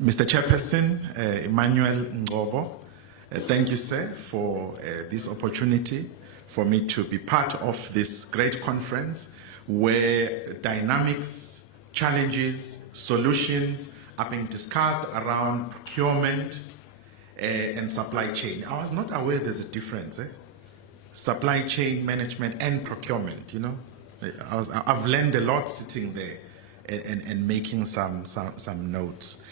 Mr. Chairperson, Emmanuel Ngobo, thank you, sir, for this opportunity for me to be part of this great conference where dynamics, challenges, solutions are being discussed around procurement and supply chain. I was not aware there's a difference, supply chain management and procurement, you know. I've learned a lot sitting there and making some notes.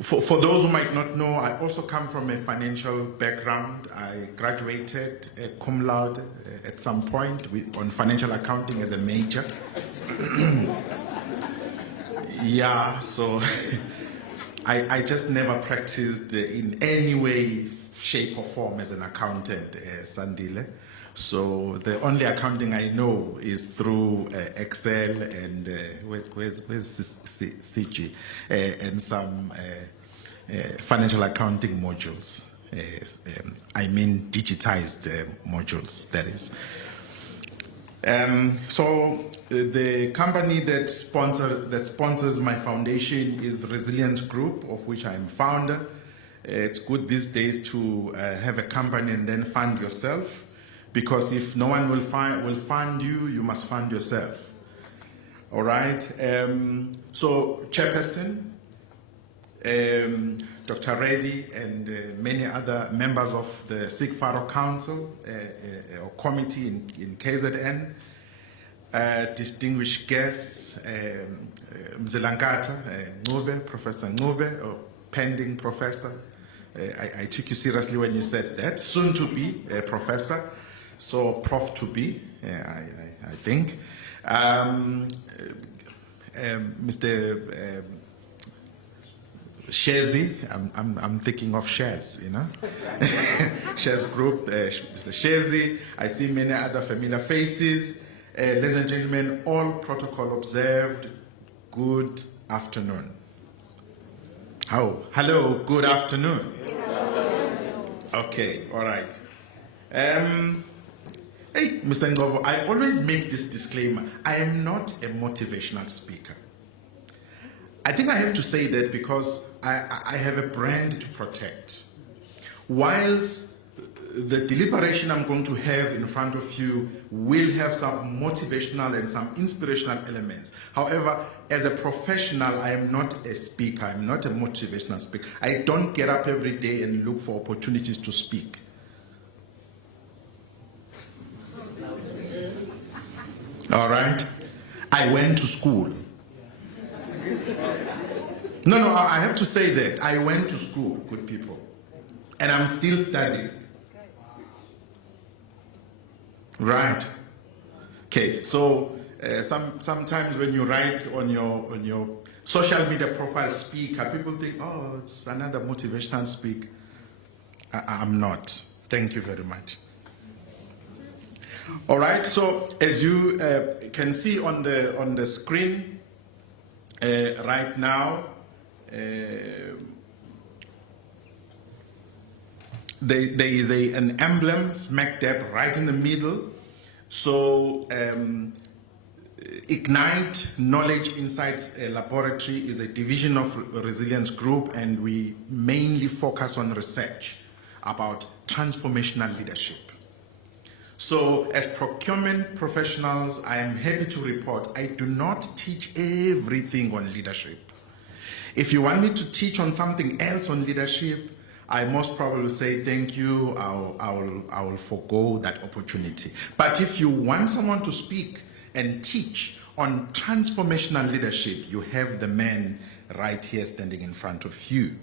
For those who might not know, I also come from a financial background. I graduated cum laude at some point on financial accounting as a major. Yeah, so I just never practiced in any way, shape or form as an accountant, Sandile. So the only accounting I know is through Excel and where's CG and some financial accounting modules. I mean digitized modules, that is. So the company that sponsors my foundation is the Resilience Group, of which I'm founder. It's good these days to have a company and then fund yourself, because if no one will fund you, you must fund yourself. All right. So Chairperson, Dr. Reddy, and many other members of the SIGFARO Council or committee in KZN, distinguished guests, Mzelankata Ncube, Professor Ncube, or pending professor. I took you seriously when you said that. Soon to be a professor. So prof to be, I think. Mr. Shezi, I'm thinking of Shez, you know. Shez Group, Mr. Shezi. I see many other familiar faces. Ladies and gentlemen, all protocol observed. Good afternoon. Hello, good afternoon. Okay, all right. Hey, Mr. Ngobo, I always make this disclaimer. I am not a motivational speaker. I think I have to say that because I have a brand to protect. Whilst the deliberation I'm going to have in front of you will have some motivational and some inspirational elements. However, as a professional, I am not a speaker. I'm not a motivational speaker. I don't get up every day and look for opportunities to speak. All right? I went to school. No, I have to say that. I went to school, good people. And I'm still studying. Right. Okay, so sometimes when you write on your social media profile speaker, people think, oh, it's another motivational speaker. I'm not. Thank you very much. All right, so as you can see on the screen right now, there is an emblem smack dab right in the middle. So Ignite Knowledge Insights Laboratory is a division of Resilience Group, and we mainly focus on research about transformational leadership. So as procurement professionals, I am happy to report I do not teach everything on leadership. If you want me to teach on something else on leadership, I most probably say thank you, I will forego that opportunity. But if you want someone to speak and teach on transformational leadership, you have the man right here standing in front of you.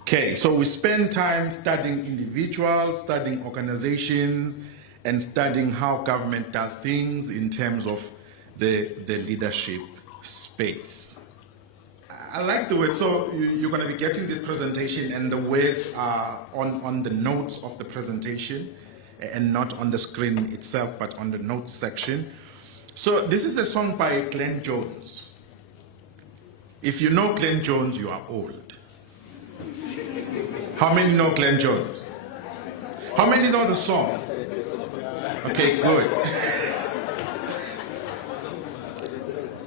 Okay, so we spend time studying individuals, studying organizations, and studying how government does things in terms of the leadership space. I like the words. So you're going to be getting this presentation, and the words are on the notes of the presentation, and not on the screen itself, but on the notes section. So this is a song by Glenn Jones. If you know Glenn Jones, you are old. How many know Glenn Jones? How many know the song? Okay, good.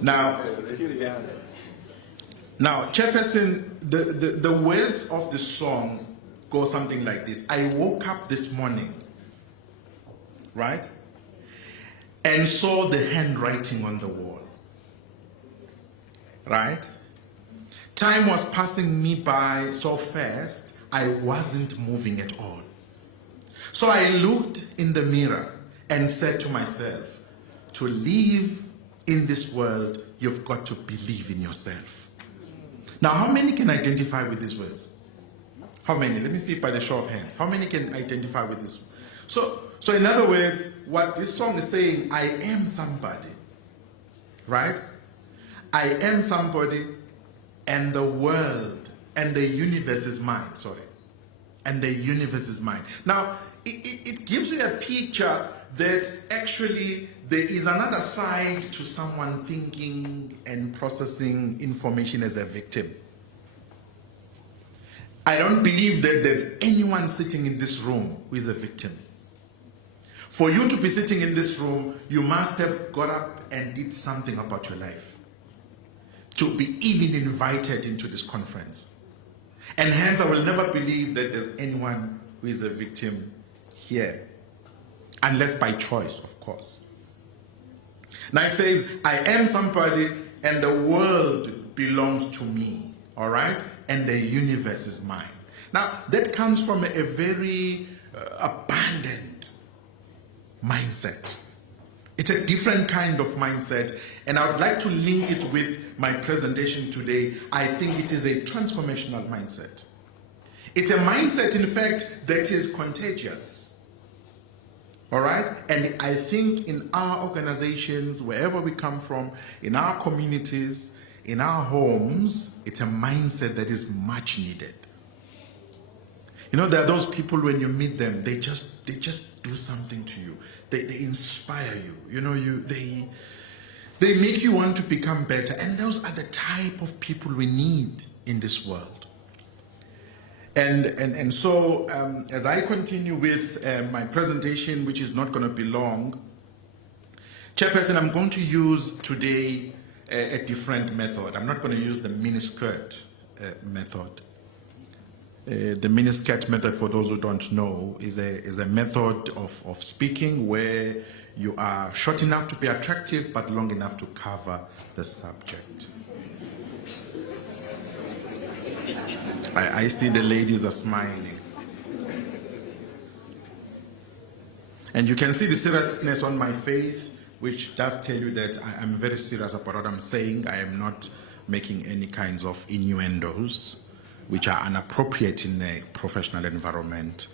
Now, Now, Chairperson, the words of the song go something like this. I woke up this morning, right, and saw the handwriting on the wall, right? Time was passing me by so fast, I wasn't moving at all. So I looked in the mirror and said to myself, to live in this world, you've got to believe in yourself. Now, how many can identify with these words? How many? Let me see by the show of hands. How many can identify with this? So in other words, what this song is saying, I am somebody, right? I am somebody, and the world and the universe is mine, sorry. And the universe is mine. Now, it gives you a picture that actually there is another side to someone thinking and processing information as a victim. I don't believe that there's anyone sitting in this room who is a victim. For you to be sitting in this room, you must have got up and did something about your life to be even invited into this conference. And hence, I will never believe that there's anyone who is a victim here, unless by choice, of course. Now it says, I am somebody and the world belongs to me, all right? And the universe is mine. Now, that comes from a very abundant mindset. It's a different kind of mindset, and I would like to link it with my presentation today. I think it is a transformational mindset. It's a mindset, in fact, that is contagious. All right? And I think in our organizations, wherever we come from, in our communities, in our homes, it's a mindset that is much needed. You know, there are those people, when you meet them, they just do something to you. They inspire you. You know, they make you want to become better. And those are the type of people we need in this world. And so as I continue with my presentation, which is not going to be long, Chairperson, I'm going to use today a different method. I'm not going to use the miniskirt method. The miniskirt method, for those who don't know, is a method of speaking where you are short enough to be attractive but long enough to cover the subject. I see the ladies are smiling. And you can see the seriousness on my face, which does tell you that I'm very serious about what I'm saying. I am not making any kinds of innuendos, which are inappropriate in a professional environment,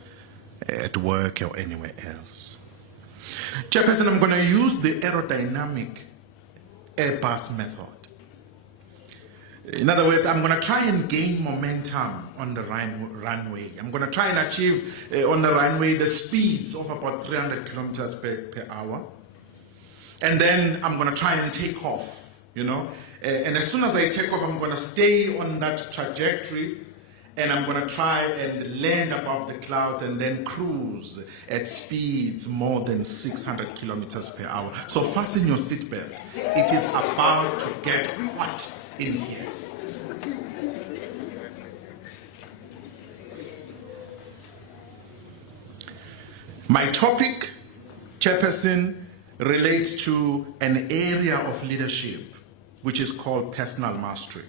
at work or anywhere else. Chairperson, I'm going to use the aerodynamic Airbus method. In other words, I'm going to try and gain momentum on the runway. I'm going to try and achieve on the runway the speeds of about 300 kilometers per hour. And then I'm going to try and take off, you know. And as soon as I take off, I'm going to stay on that trajectory, and I'm going to try and land above the clouds and then cruise at speeds more than 600 kilometers per hour. So fasten your seatbelt. It is about to get hot in here. My topic, Chairperson, relates to an area of leadership which is called personal mastery.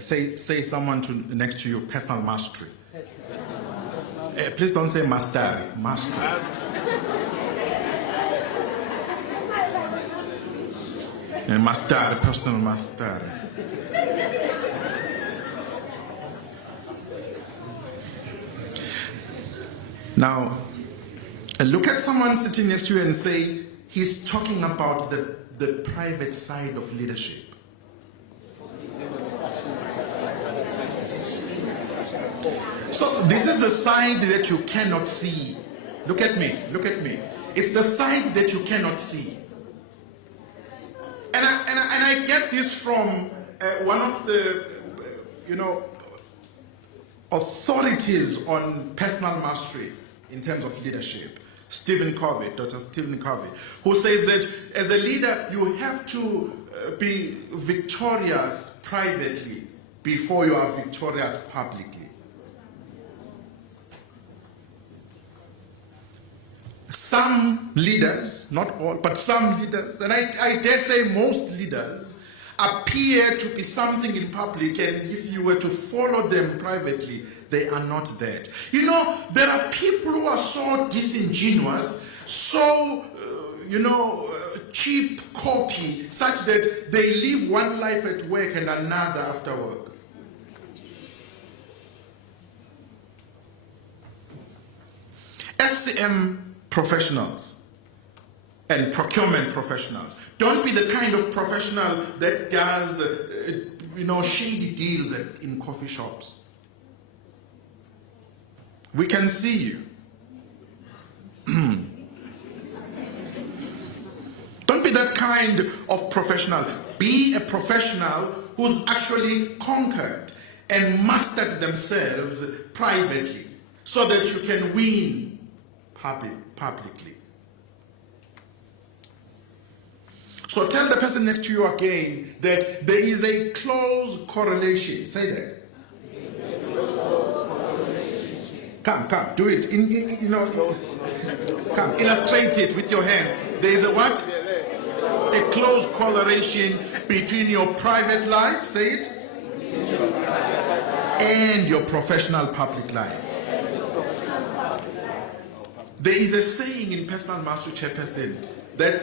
Say someone next to you, personal mastery. Please don't say mastery, mastery. Mastery, personal mastery. Now, look at someone sitting next to you and say, he's talking about the private side of leadership. So this is the side that you cannot see. Look at me, look at me. It's the side that you cannot see. And I get this from one of the, authorities on personal mastery in terms of leadership, Stephen Covey, Dr. Stephen Covey, who says that as a leader, you have to be victorious privately before you are victorious publicly. Some leaders, not all, but some leaders, and I dare say most leaders, appear to be something in public, and if you were to follow them privately, they are not that. You know, there are people who are so disingenuous, so, cheap copy, such that they live one life at work and another after work. SCM professionals and procurement professionals, don't be the kind of professional that does, shady deals in coffee shops. We can see you. Don't be that kind of professional. Be a professional who's actually conquered and mastered themselves privately so that you can win publicly. So tell the person next to you again that there is a close correlation. Say that. Come, do it. Come, illustrate it with your hands. There is a what? A close correlation between your private life, say it, and your professional public life. There is a saying in Personal Mastery, Chairperson, that,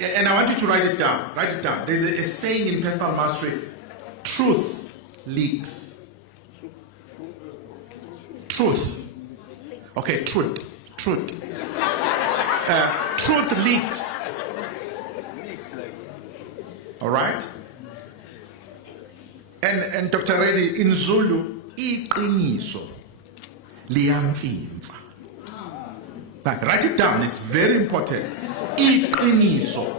and I want you to write it down. Write it down. There's a saying in Personal Mastery: truth leaks. Truth. Okay, truth. Truth leaks. All right? And Dr. Reddy, in Zulu, iqiniso liyamfimfa. Like, write it down, it's very important. Iqiniso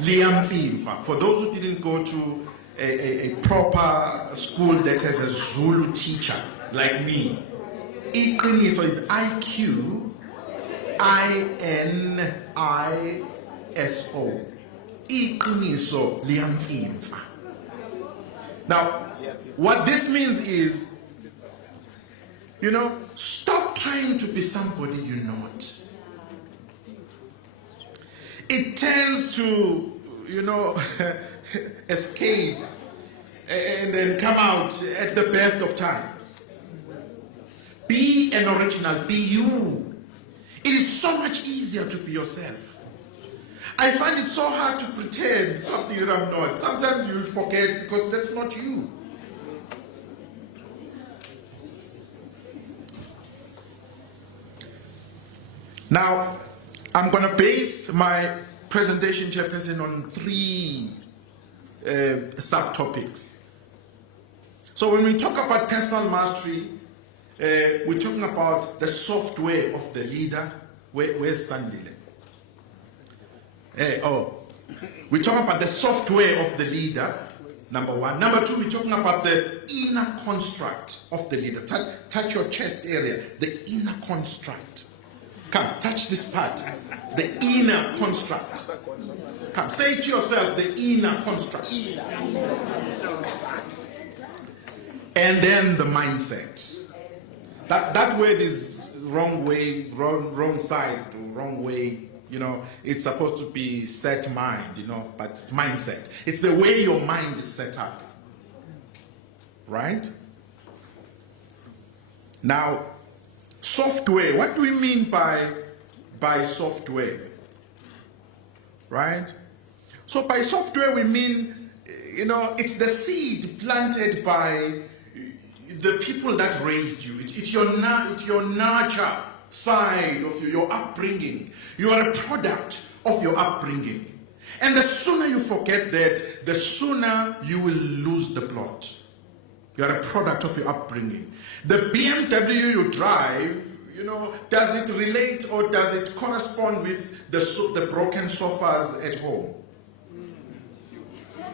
liyamfimfa. For those who didn't go to a proper school that has a Zulu teacher like me, iqiniso is IQINISO. Iqiniso liyamfimfa. Now, what this means is, stop trying to be somebody you're not. It tends to, escape and then come out at the best of times. Be an original, be you. It is so much easier to be yourself. I find it so hard to pretend something that I'm not. Sometimes you forget because that's not you. Now, I'm going to base my presentation, Chairperson, on 3 subtopics. So when we talk about personal mastery, we're talking about the software of the leader. Where's Sandile? We're talking about the software of the leader, number 1. Number 2, we're talking about the inner construct of the leader. Touch your chest area, the inner construct. Come, touch this part, the inner construct. Come, say it to yourself, the inner construct. And then the mindset. That word is wrong way, wrong side, wrong way. It's supposed to be set mind, but it's mindset. It's the way your mind is set up. Right? Now, software. What do we mean by software? Right? So by software we mean, it's the seed planted by the people that raised you. It's your nurture side of your upbringing. You are a product of your upbringing. And the sooner you forget that, the sooner you will lose the plot. You are a product of your upbringing. The BMW you drive, does it relate or does it correspond with the broken sofas at home?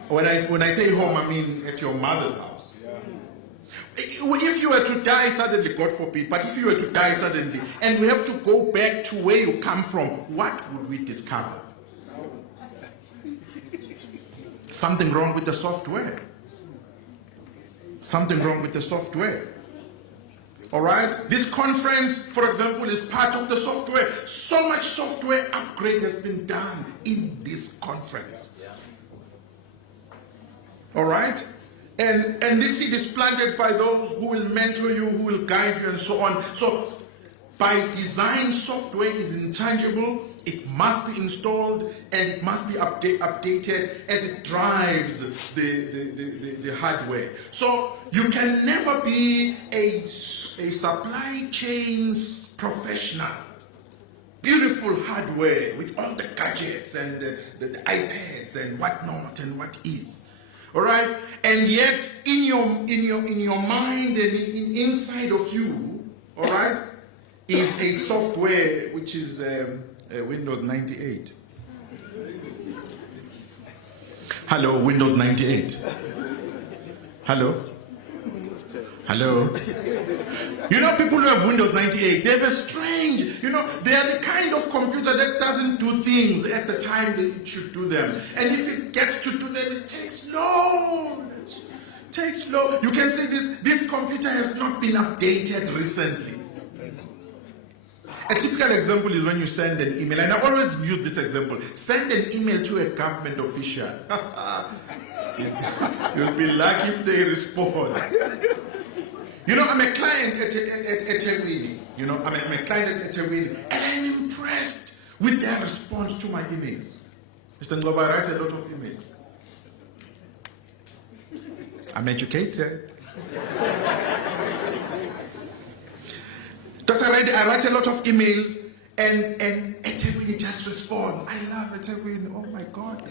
When I say home, I mean at your mother's house. If you were to die suddenly, God forbid, but if you were to die suddenly and we have to go back to where you come from, what would we discover? Something wrong with the software. Something wrong with the software. All right? This conference, for example, is part of the software. So much software upgrade has been done in this conference. All right? And this seed is planted by those who will mentor you, who will guide you, and so on. So, by design, software is intangible. It must be installed and it must be updated as it drives the hardware. So you can never be a supply chains professional. Beautiful hardware with all the gadgets and the iPads and whatnot and what is. All right, and yet in your mind and inside of you, all right, is a software which is Windows 98. Hello, Windows 98. Hello? Hello? You know, people who have Windows 98, they have a strange, they are the kind of computer that doesn't do things at the time that it should do them. And if it gets to do them, it takes long. You can say this computer has not been updated recently. A typical example is when you send an email, and I always use this example. Send an email to a government official. You'll be lucky if they respond. I'm a client at Ethekwini. I'm a client at Ethekwini, and I'm impressed with their response to my emails. Mr. Ngoba, I write a lot of emails. I'm educated. Because I write a lot of emails, and Ethekwini just responds. I love Ethekwini. Oh my God.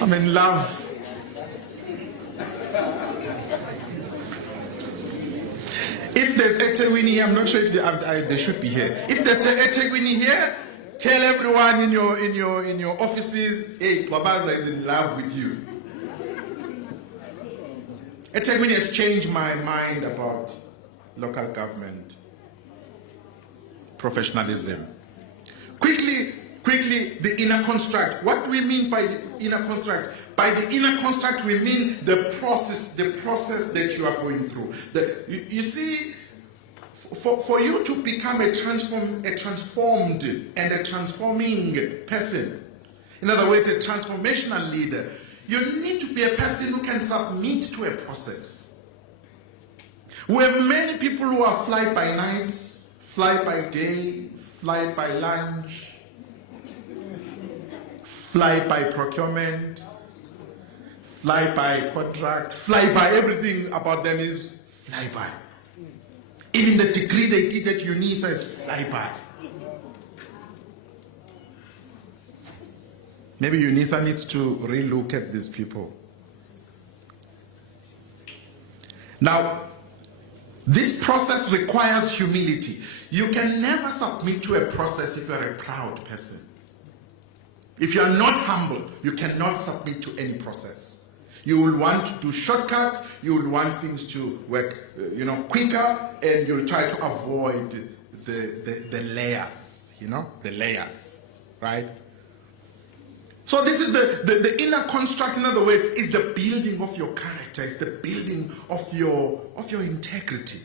I'm in love. If there's Ethekwini, I'm not sure if they should be here. If there's Ethekwini here, tell everyone in your offices, hey, Wabaza is in love with you. Ethekwini has changed my mind about local government professionalism. Quickly, the inner construct. What do we mean by the inner construct? By the inner construct, we mean the process that you are going through. You see, for you to become a transformed and a transforming person, in other words, a transformational leader, you need to be a person who can submit to a process. We have many people who are fly by nights, fly by day, fly by lunch, fly by procurement, fly by contract, fly by everything about them is fly by. Even the degree they did at UNISA is fly by. Maybe UNISA needs to relook at these people. Now, this process requires humility. You can never submit to a process if you're a proud person. If you are not humble, you cannot submit to any process. You will want to do shortcuts, you will want things to work quicker, and you'll try to avoid the layers, the layers, right? So this is the inner construct, in other words, is the building of your character, it's the building of your integrity,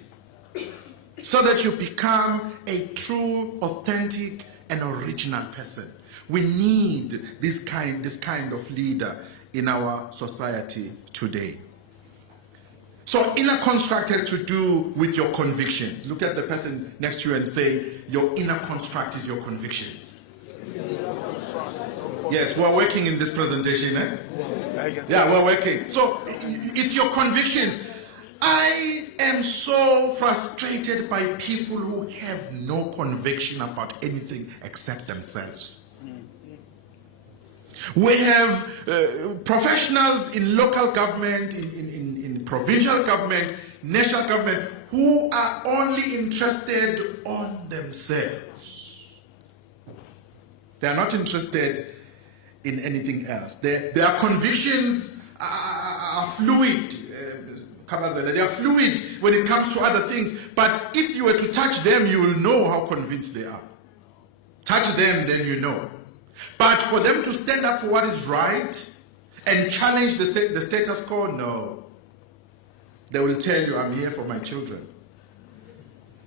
so that you become a true, authentic, and original person. We need this kind of leader in our society today. So inner construct has to do with your convictions. Look at the person next to you and say, your inner construct is your convictions. Yes, we're working in this presentation, eh? Yeah, we're working. So it's your convictions. I am so frustrated by people who have no conviction about anything except themselves. We have professionals in local government, in provincial government, national government, who are only interested on themselves. They are not interested in anything else. Their convictions are fluid. They are fluid when it comes to other things. But if you were to touch them, you will know how convinced they are. Touch them, then you know. But for them to stand up for what is right, and challenge the status quo? No. They will tell you, I'm here for my children.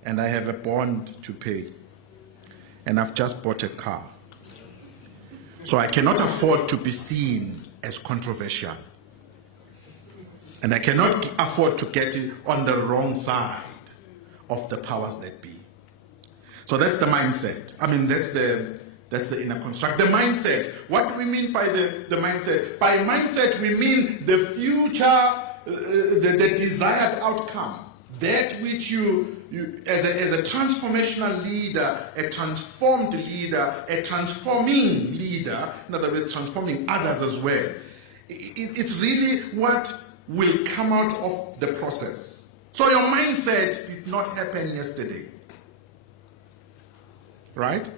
And I have a bond to pay. And I've just bought a car. So I cannot afford to be seen as controversial. And I cannot afford to get it on the wrong side of the powers that be. So that's the mindset. I mean, that's the inner construct. The mindset. What do we mean by the mindset? By mindset, we mean the future, the desired outcome. That which you as a transformational leader, a transformed leader, a transforming leader, in other words, transforming others as well. It's really what will come out of the process. So your mindset did not happen yesterday. Right?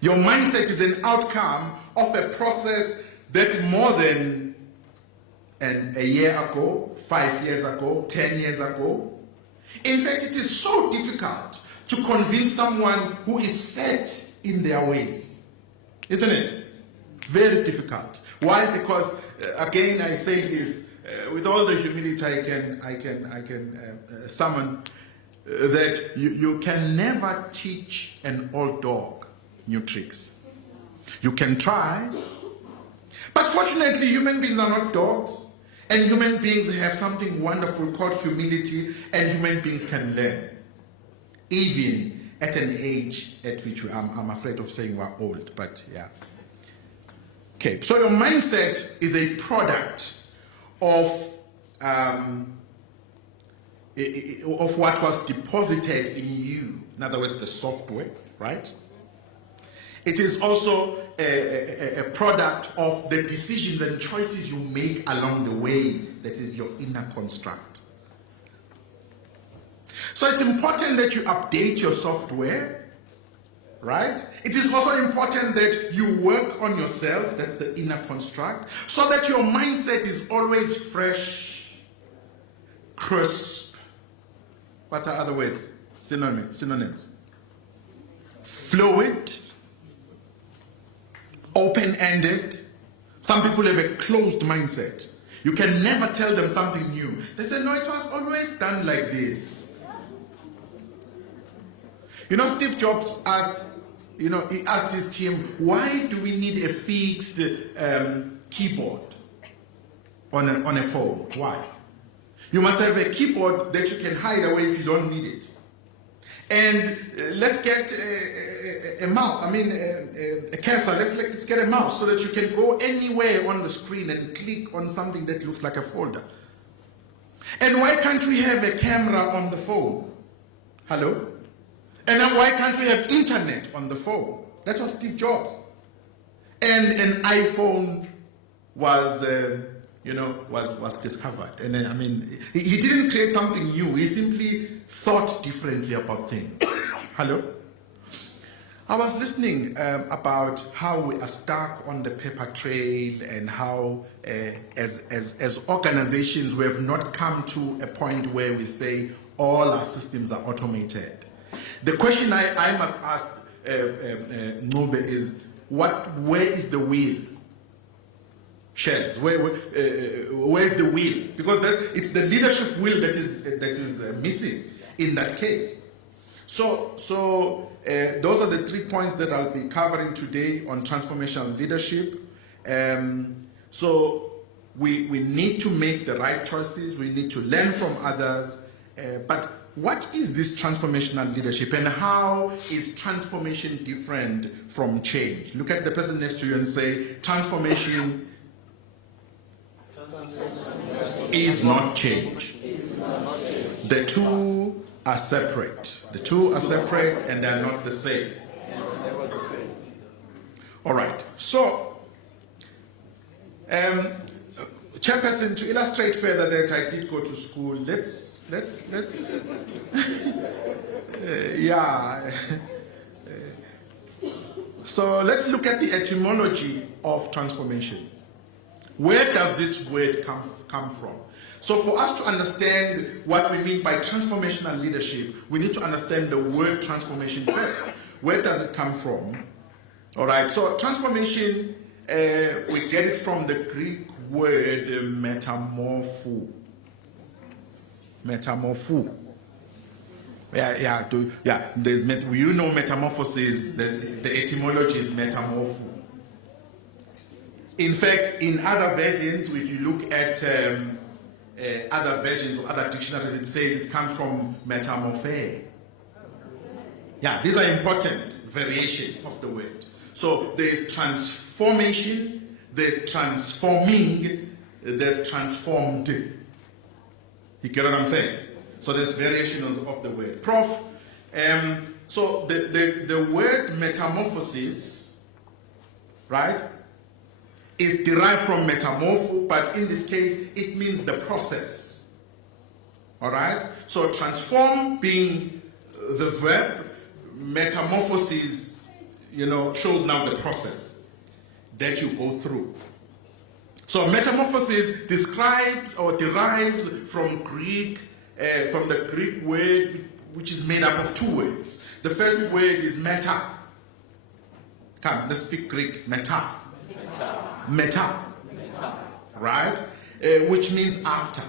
Your mindset is an outcome of a process that's more than a year ago, 5 years ago, 10 years ago. In fact, it is so difficult to convince someone who is set in their ways. Isn't it? Very difficult. Why? Because, again, I say this, with all the humility I can summon, that you can never teach an old dog new tricks. You can try, but fortunately human beings are not dogs, and human beings have something wonderful called humility, and human beings can learn, even at an age at which I'm afraid of saying we're old, but yeah. Okay, so your mindset is a product of what was deposited in you. In other words, the software, right? It is also a product of the decisions and choices you make along the way. That is your inner construct. So it's important that you update your software, right? It is also important that you work on yourself. That's the inner construct. So that your mindset is always fresh, crisp. What are other words? Synonyms. Fluid. Open-ended. Some people have a closed mindset. You can never tell them something new. They say, no, it was always done like this. You know, Steve Jobs asked his team, why do we need a fixed keyboard on a phone? Why? You must have a keyboard that you can hide away if you don't need it. And let's get a mouse, a cursor, let's get a mouse so that you can go anywhere on the screen and click on something that looks like a folder. And why can't we have a camera on the phone? Hello? And why can't we have internet on the phone? That was Steve Jobs. And an iPhone was discovered. And he didn't create something new. He simply thought differently about things. Hello? I was listening about how we are stuck on the paper trail and how as organizations we have not come to a point where we say all our systems are automated. The question I must ask Nobe is, where is the wheel? Shares. Where's the wheel? Because it's the leadership wheel that is missing in that case. So those are the 3 points that I'll be covering today on transformational leadership. So we need to make the right choices. We need to learn from others. But what is this transformational leadership, and how is transformation different from change? Look at the person next to you and say, transformation is not change. The two are separate. The two are separate and they are not the same. All right. So, Chairperson, to illustrate further that I did go to school, let's So let's look at the etymology of transformation. Where does this word come from? So for us to understand what we mean by transformational leadership, we need to understand the word transformation first. Where does it come from? All right, so transformation we get it from the Greek word metamorpho. Metamorpho. There's you know metamorphosis. The etymology is metamorpho. In fact, in other versions, if you look at other versions or other dictionaries, it says it comes from metamorphe. Yeah, these are important variations of the word. So there's transformation, there's transforming, there's transformed. You get what I'm saying? So there's variations of the word. Prof, so the word metamorphosis, right, is derived from metamorpho, but in this case, it means the process. All right? So transform being the verb, metamorphosis, shows now the process that you go through. So metamorphosis describes or derives from the Greek word, which is made up of two words. The first word is meta. Come, let's speak Greek. Meta. Meta. Right? Which means after.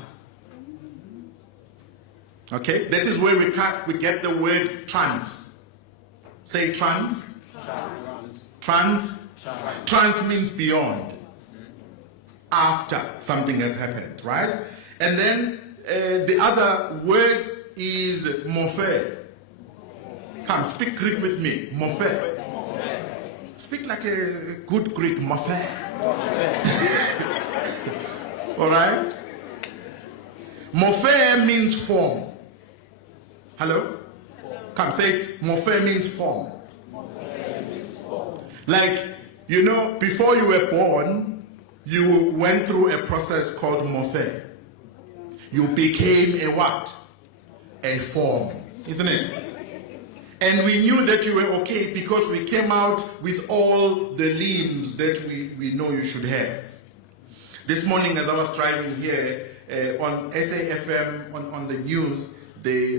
Okay? That is where we get the word trans. Say trans. Trans. Trans means beyond. After something has happened, right? And then the other word is morphe. Come, speak Greek with me. Morphe. Speak like a good Greek. Morphe. All right? Morphe means form. Hello? Come, say morphe means form. Like, before you were born, you went through a process called morphe. You became a what? A form, isn't it? And we knew that you were okay because we came out with all the limbs that we know you should have. This morning as I was driving here on SAFM on the news,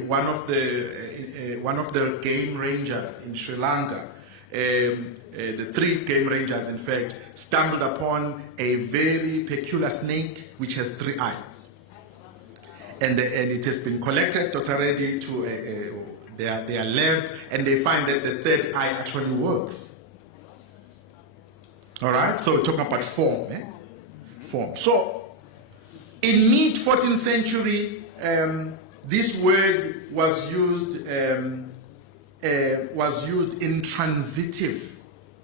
one of the game rangers in Sri Lanka, the 3 game rangers in fact, stumbled upon a very peculiar snake which has 3 eyes. And it has been collected, Dr. Reddy, to their lab, and they find that the 3rd eye actually works. All right, so talking about form. Form. So, in mid-14th century, this word was used in transitive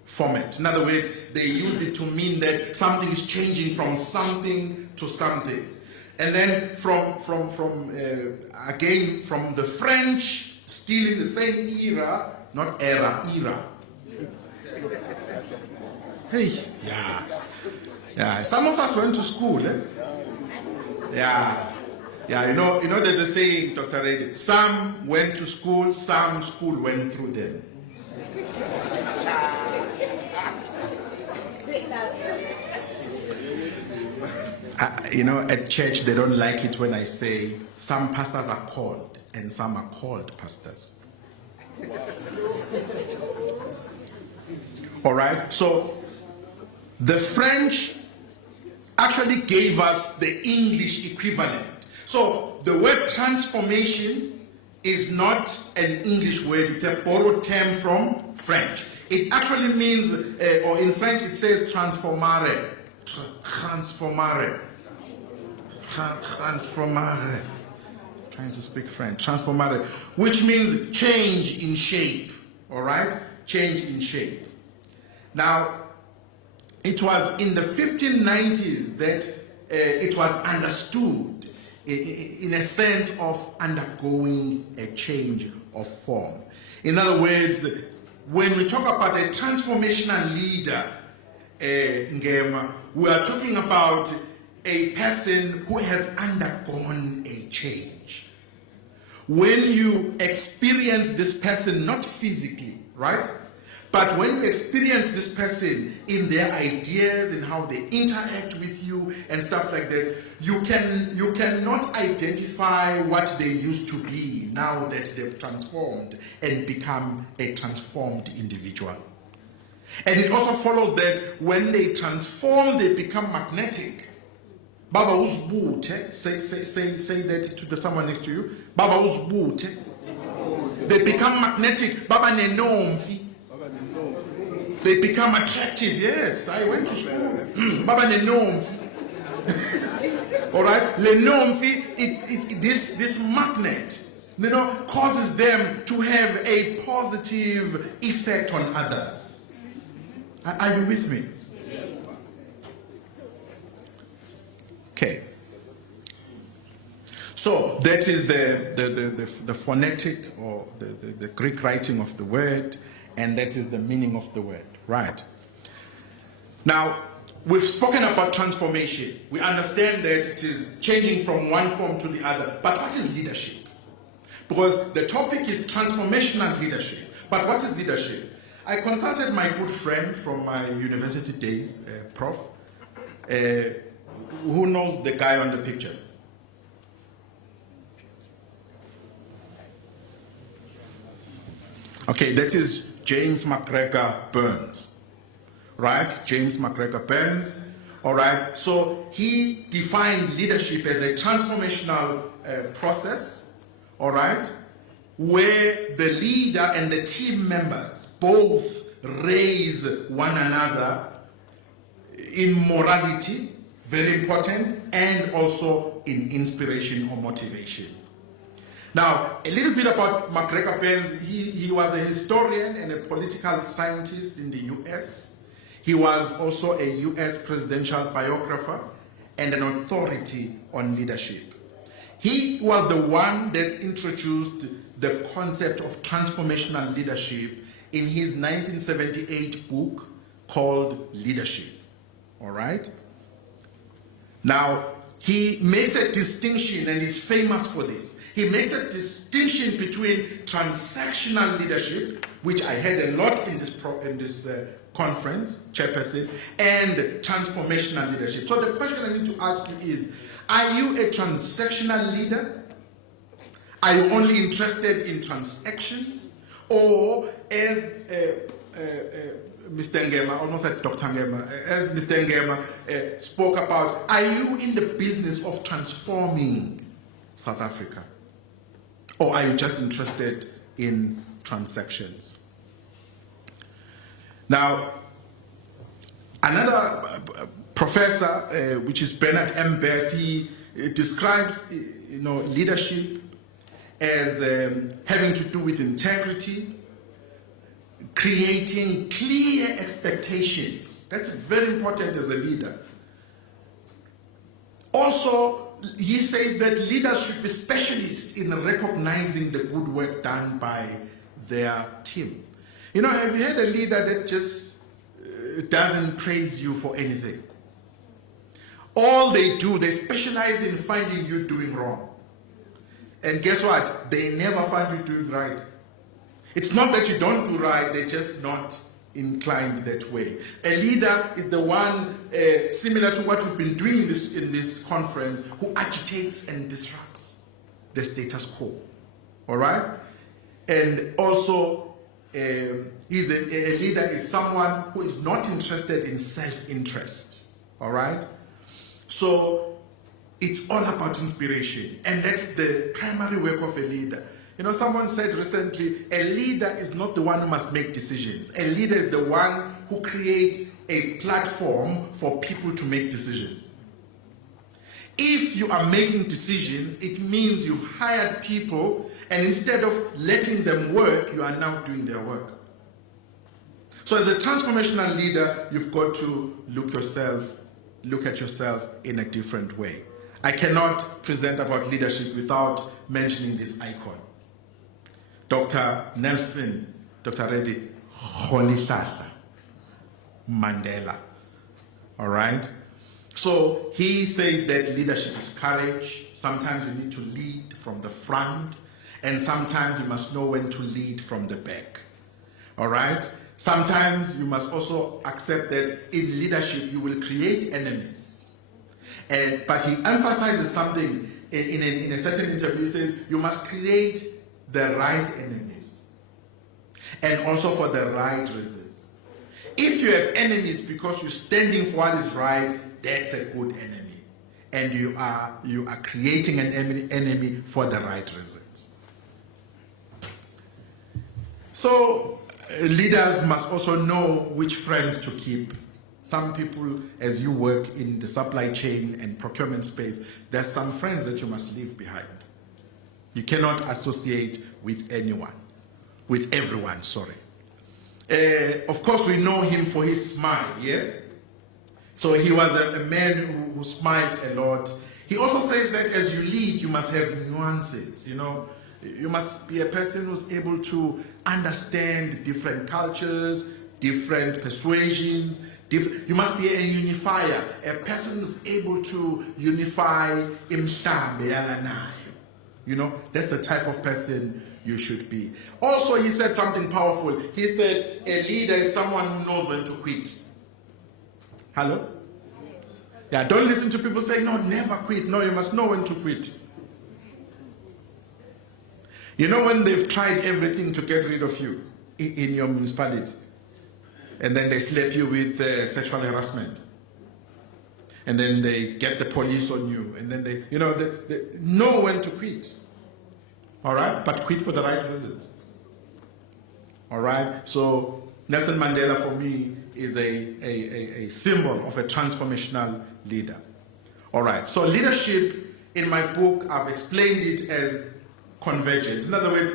format. In other words, they used it to mean that something is changing from something to something. And then from the French, still in the same era, not era. Hey, yeah. Some of us went to school, eh? Yeah. You know, there's a saying, Dr. Reddy, some went to school, some school went through them. At church, they don't like it when I say some pastors are called and some are called pastors. All right, so the French actually gave us the English equivalent. So the word transformation is not an English word, it's a borrowed term from French. It actually means, or in French it says transformare. Transformare. Transformare. Trying to speak French. Transformare, which means change in shape. All right? Change in shape. Now, it was in the 1590s that it was understood in a sense of undergoing a change of form. In other words, when we talk about a transformational leader, we are talking about a person who has undergone a change. When you experience this person, not physically, right? But when you experience this person in their ideas and how they interact with you and stuff like this, you cannot identify what they used to be now that they've transformed and become a transformed individual. And it also follows that when they transform, they become magnetic. Baba uzbute, say that to someone next to you. Baba uzbute. They become magnetic. Baba nenomfi. They become attractive. Yes, I went to school. Baba nenomfi. All right, lenomfi. This magnet, causes them to have a positive effect on others. Are you with me? Okay. So that is the phonetic or the Greek writing of the word, and that is the meaning of the word, right? Now, we've spoken about transformation. We understand that it is changing from one form to the other. But what is leadership? Because the topic is transformational leadership. But what is leadership? I consulted my good friend from my university days, Prof. Who knows the guy on the picture? Okay, that is James McGregor Burns, right? James McGregor Burns, all right? So he defined leadership as a transformational process, all right? Where the leader and the team members both raise one another in morality, very important, and also in inspiration or motivation. Now, a little bit about McGregor Burns. He was a historian and a political scientist in the US. He was also a US presidential biographer and an authority on leadership. He was the one that introduced the concept of transformational leadership in his 1978 book called Leadership. All right? Now, he makes a distinction, and he's famous for this. He makes a distinction between transactional leadership, which I heard a lot in this conference, Chairperson, and transformational leadership. So the question I need to ask you is, are you a transactional leader? Are you only interested in transactions? Or as Mr. Ngema, almost like Dr. Ngema, as Mr. Ngema spoke about, are you in the business of transforming South Africa? Or are you just interested in transactions? Now, another professor, which is Bernard M. Bess, he describes leadership as having to do with integrity, creating clear expectations. That's very important as a leader. Also, he says that leaders should be specialists in recognizing the good work done by their team. Have you had a leader that just doesn't praise you for anything? All they do, they specialize in finding you doing wrong. And guess what? They never find you doing right. It's not that you don't do right, they're just not inclined that way. A leader is the one, similar to what we've been doing in this conference, who agitates and disrupts the status quo. All right? And also, a leader is someone who is not interested in self-interest. All right? So, it's all about inspiration. And that's the primary work of a leader. Someone said recently, a leader is not the one who must make decisions. A leader is the one who creates a platform for people to make decisions. If you are making decisions, it means you've hired people, and instead of letting them work, you are now doing their work. So as a transformational leader, you've got to look at yourself in a different way. I cannot present about leadership without mentioning this icon. Dr. Nelson, Dr. Reddy Rolihlahla Mandela. All right? So he says that leadership is courage. Sometimes you need to lead from the front, and sometimes you must know when to lead from the back. All right? Sometimes you must also accept that in leadership you will create enemies. But he emphasizes something in a certain interview. He says you must create the right enemies, and also for the right reasons. if you have enemies because you're standing for what is right, that's a good enemy. And you are creating an enemy for the right reasons. So leaders must also know which friends to keep. Some people, as you work in the supply chain and procurement space, there's some friends that you must leave behind. You cannot associate with everyone, sorry. Of course, we know him for his smile, yes? So he was a man who smiled a lot. He also said that as you lead, you must have nuances, you know. You must be a person who's able to understand different cultures, different persuasions. You must be a unifier, a person who's able to unify imhlambe yalanayo. You know, that's the type of person you should be. Also, he said something powerful. He said, a leader is someone who knows when to quit. Hello? Yeah, don't listen to people saying, no, never quit. No, you must know when to quit. You know when they've tried everything to get rid of you in your municipality, and then they slap you with sexual harassment, and then they get the police on you, and then they know when to quit. All right? But quit for the right reasons. All right? So Nelson Mandela, for me, is a symbol of a transformational leader. All right. So leadership, in my book, I've explained it as convergence. In other words,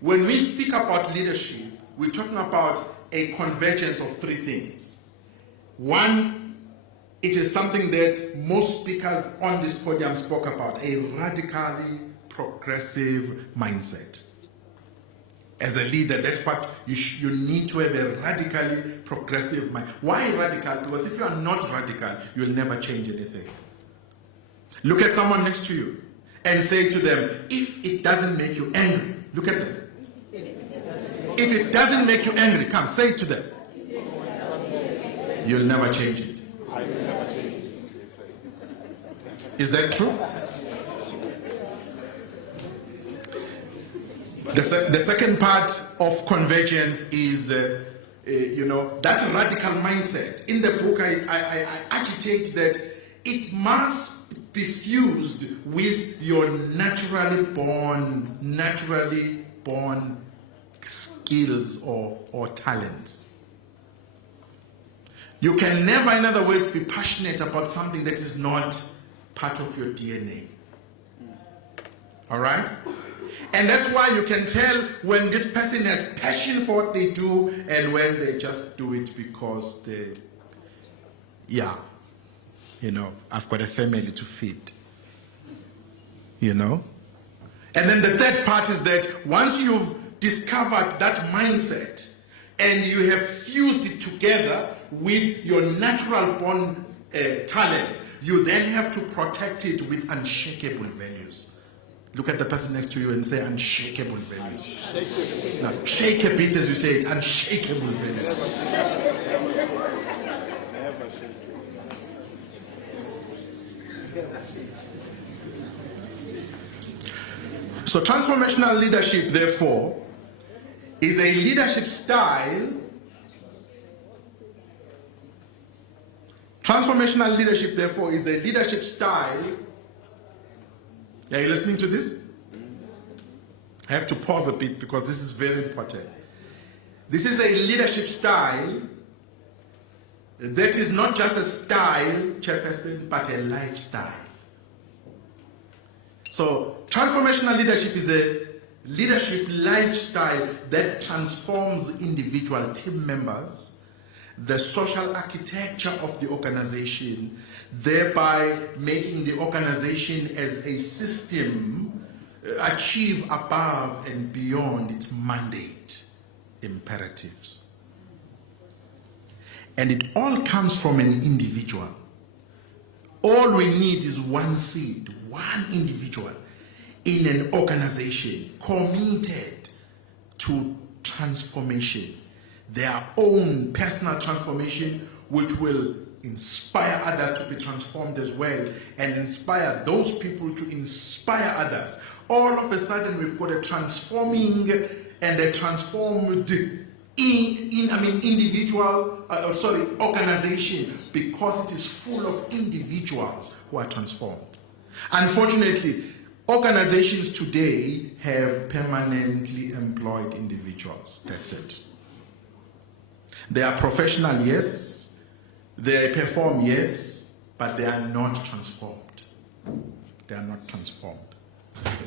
when we speak about leadership, we're talking about a convergence of three things. One, it is something that most speakers on this podium spoke about, a radically progressive mindset. As a leader, that's what you need to have, a radically progressive mind. Why radical? Because if you are not radical, you'll never change anything. Look at someone next to you and say to them, if it doesn't make you angry, look at them. If it doesn't make you angry, come, say it to them. You'll never change it. Is that true? The second part of convergence is, that radical mindset. In the book, I agitate that it must be fused with your naturally born skills or talents. You can never, in other words, be passionate about something that is not part of your DNA. All right? And that's why you can tell when this person has passion for what they do and when they just do it because I've got a family to feed. And then the third part is that once you've discovered that mindset and you have fused it together with your natural born talent, you then have to protect it with unshakable values. Look at the person next to you and say unshakable values. Now, shake a bit as you say it, unshakable values. So transformational leadership, therefore, is a leadership style. Transformational leadership, therefore, is a leadership style. Are you listening to this? I have to pause a bit because this is very important. This is a leadership style that is not just a style, chairperson, but a lifestyle. So transformational leadership is a leadership lifestyle that transforms individual team members, the social architecture of the organization, thereby making the organization as a system achieve above and beyond its mandate imperatives. And it all comes from an individual. All we need is one seed, one individual in an organization committed to transformation, their own personal transformation, which will inspire others to be transformed as well, and inspire those people to inspire others. All of a sudden, we've got a transforming and a transformed organization, because it is full of individuals who are transformed. Unfortunately, organizations today have permanently employed individuals. That's it. They are professional, yes. They perform, yes, but they are not transformed. They are not transformed.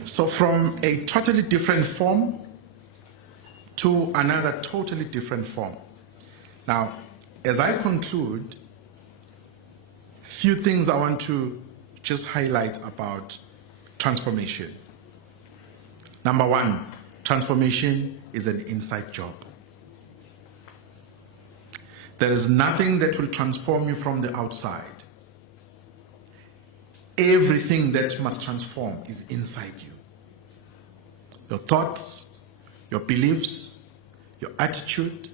So from a totally different form to another totally different form. Now, as I conclude, few things I want to just highlight about transformation. Number one, transformation is an inside job. There is nothing that will transform you from the outside. Everything that must transform is inside you. Your thoughts, your beliefs, your attitude,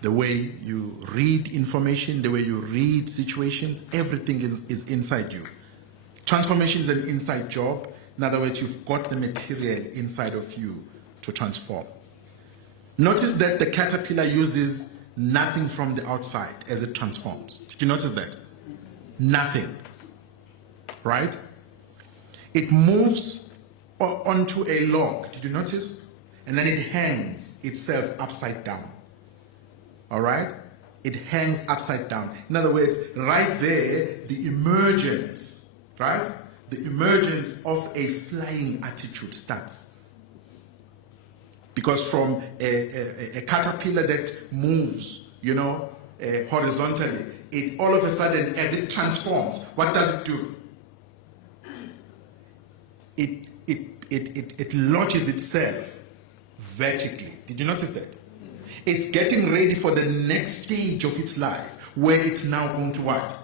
the way you read information, the way you read situations, everything is inside you. Transformation is an inside job. In other words, you've got the material inside of you to transform. Notice that the caterpillar uses nothing from the outside as it transforms. Did you notice that? Nothing. Right? It moves onto a log. Did you notice? And then it hangs itself upside down. All right? It hangs upside down. In other words, right there, the emergence, right? The emergence of a flying attitude starts. Because from a caterpillar that moves, horizontally, it all of a sudden, as it transforms, what does it do? It launches itself vertically. Did you notice that? It's getting ready for the next stage of its life, where it's now going to what?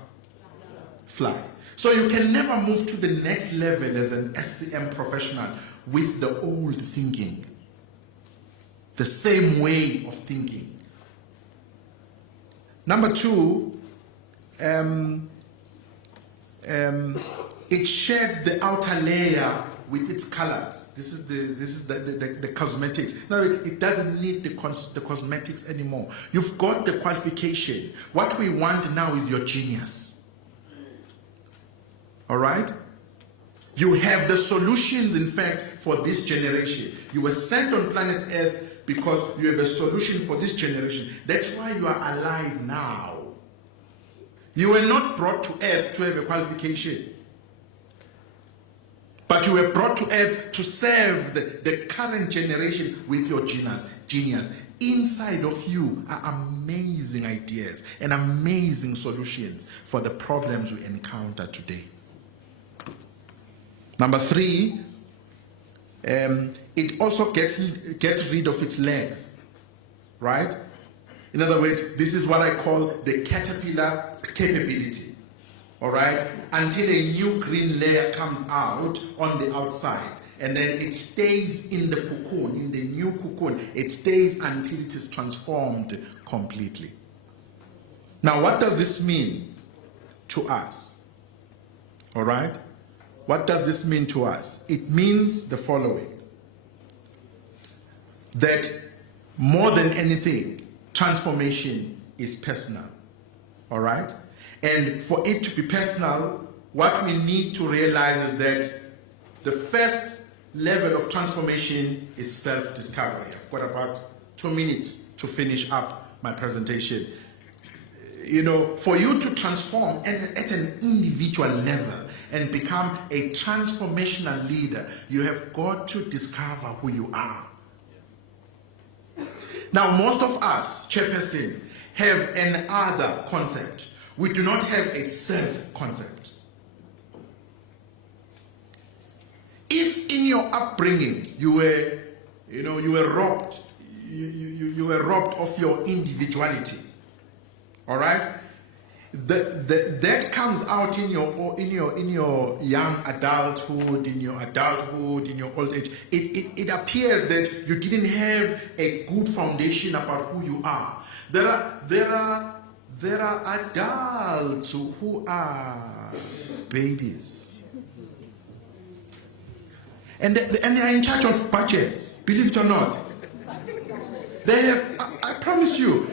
Fly. So you can never move to the next level as an SCM professional with the old thinking, the same way of thinking. Number two, it sheds the outer layer with its colors. This is the cosmetics. Now it doesn't need the cosmetics anymore. You've got the qualification. What we want now is your genius. All right? You have the solutions, in fact, for this generation. You were sent on planet Earth because you have a solution for this generation. That's why you are alive now. You were not brought to Earth to have a qualification. But you were brought to Earth to serve the current generation with your genius. Inside of you are amazing ideas and amazing solutions for the problems we encounter today. Number three, it also gets rid of its legs, right? In other words, this is what I call the caterpillar capability, all right? Until a new green layer comes out on the outside, and then it stays in the cocoon, in the new cocoon. It stays until it is transformed completely. Now, what does this mean to us? All right? What does this mean to us? It means the following. That more than anything, transformation is personal. All right? And for it to be personal, what we need to realize is that the first level of transformation is self-discovery. I've got about 2 minutes to finish up my presentation. For you to transform at an individual level and become a transformational leader, you have got to discover who you are. Now, most of us, chairperson, have an other concept. We do not have a self concept. If in your upbringing you were robbed, you were robbed of your individuality, all right? That comes out in your young adulthood, in your adulthood, in your old age. It appears that you didn't have a good foundation about who you are. There are adults who are babies, and they are in charge of budgets. Believe it or not, they have. I promise you,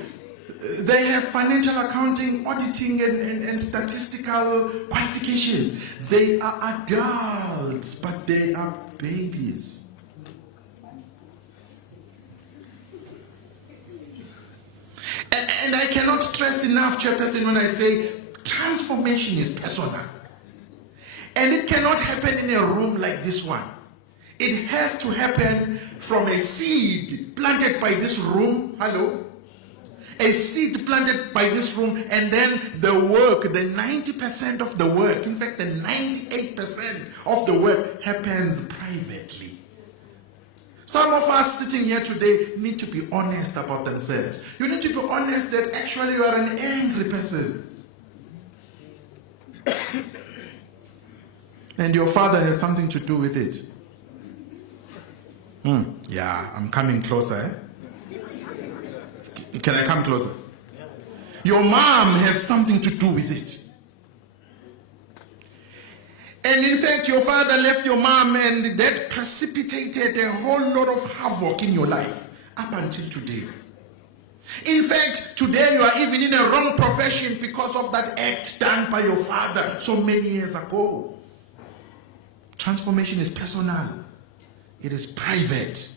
they have financial accounting, auditing, and statistical qualifications. They are adults, but they are babies. And I cannot stress enough, Chairperson, when I say transformation is personal. And it cannot happen in a room like this one. It has to happen from a seed planted by this room. Hello? A seed planted by this room, and then the work, the 90% of the work, in fact the 98% of the work happens privately. Some of us sitting here today need to be honest about themselves. You need to be honest that actually you are an angry person. And your father has something to do with it. Yeah, I'm coming closer. Can I come closer? Your mom has something to do with it. And in fact, your father left your mom, and that precipitated a whole lot of havoc in your life up until today. In fact, today you are even in a wrong profession because of that act done by your father so many years ago. Transformation is personal. It is private.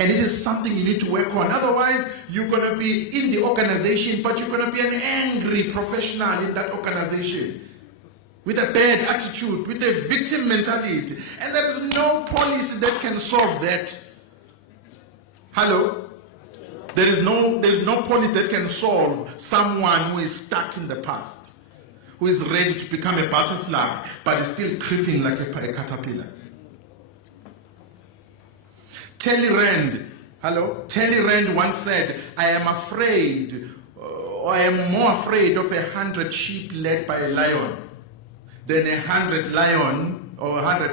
And it is something you need to work on. Otherwise, you're going to be in the organization, but you're going to be an angry professional in that organization. With a bad attitude, with a victim mentality. And there is no policy that can solve that. Hello? There's no policy that can solve someone who is stuck in the past. Who is ready to become a butterfly, but is still creeping like a caterpillar. Telly Rand once said, I am afraid, or I am more afraid of 100 sheep led by a lion than 100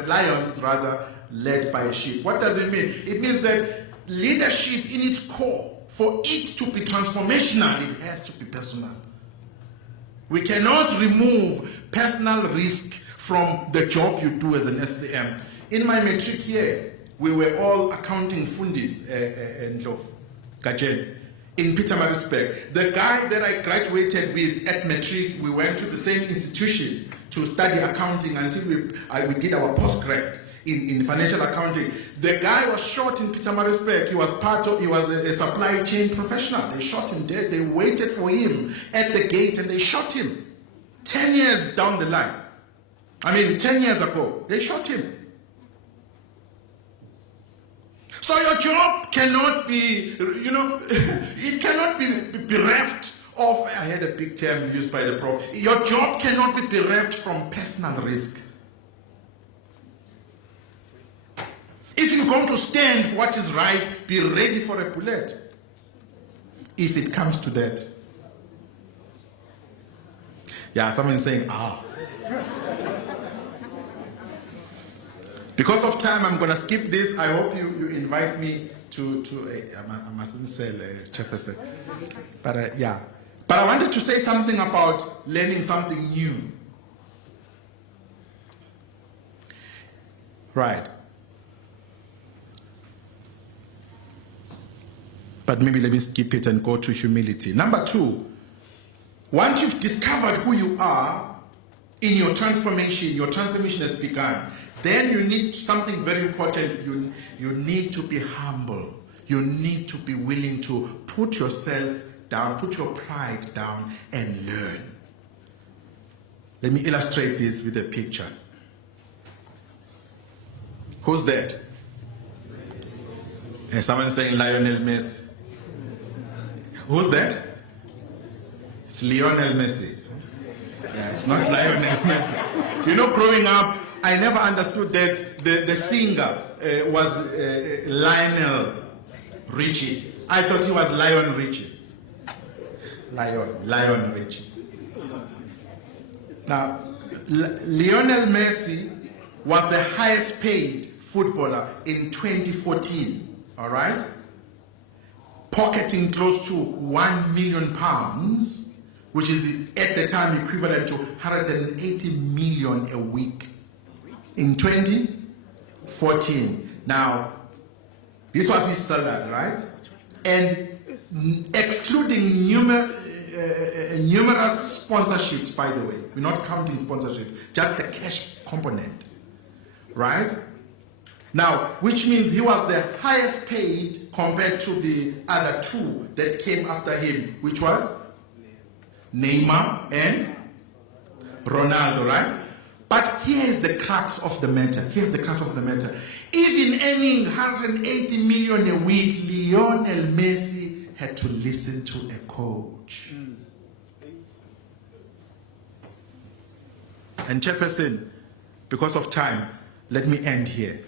lions rather led by a sheep. What does it mean? It means that leadership in its core, for it to be transformational, it has to be personal. We cannot remove personal risk from the job you do as an SCM. In my matric year, we were all accounting fundis in Gajen, in Pietermaritzburg. The guy that I graduated with at matric, we went to the same institution to study accounting until we did our postgrad in financial accounting. The guy was shot in Pietermaritzburg. He was a supply chain professional. They shot him dead. They waited for him at the gate and they shot him. 10 years down the line. 10 years ago, they shot him. So your job cannot be, it cannot be bereft of, I had a big term used by the prof, your job cannot be bereft from personal risk. If you're going to stand for what is right, be ready for a bullet. If it comes to that. Yeah, someone is saying, Because of time, I'm going to skip this. I hope you invite me to I mustn't say Chairperson. But yeah. But I wanted to say something about learning something new. Right. But maybe let me skip it and go to humility. Number 2, once you've discovered who you are in your transformation has begun. Then you need something very important. You need to be humble. You need to be willing to put yourself down, put your pride down and learn. Let me illustrate this with a picture. Who's that? Someone saying Lionel Messi. Who's that? It's Lionel Messi. Yeah, it's not Lionel Messi. Growing up, I never understood that the singer was Lionel Richie. I thought he was Lion Richie. Lion Richie. Now, Lionel Messi was the highest paid footballer in 2014, all right? Pocketing close to £1 million, which is at the time equivalent to 180 million a week. In 2014. Now, this was his salary, right? And excluding numerous sponsorships, by the way. We're not counting sponsorships, just the cash component, right? Now, which means he was the highest paid compared to the other two that came after him, which was Neymar and Ronaldo, right? But here's the crux of the matter. Here's the crux of the matter. Even earning 180 million a week, Lionel Messi had to listen to a coach. And Chairperson, because of time, let me end here.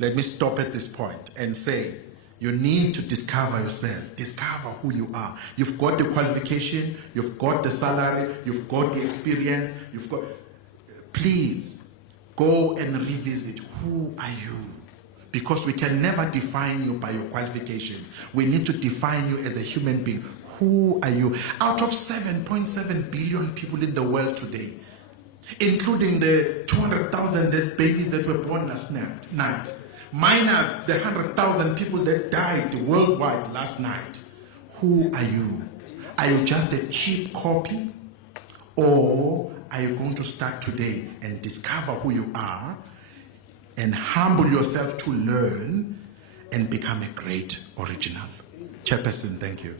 Let me stop at this point and say, you need to discover yourself, discover who you are. You've got the qualification, you've got the salary, you've got the experience, you've got... Please, go and revisit who are you. Because we can never define you by your qualifications. We need to define you as a human being. Who are you? Out of 7.7 billion people in the world today, including the 200,000 babies that were born last night, minus the 100,000 people that died worldwide last night. Who are you? Are you just a cheap copy? Or are you going to start today and discover who you are and humble yourself to learn and become a great original? Chairperson, thank you.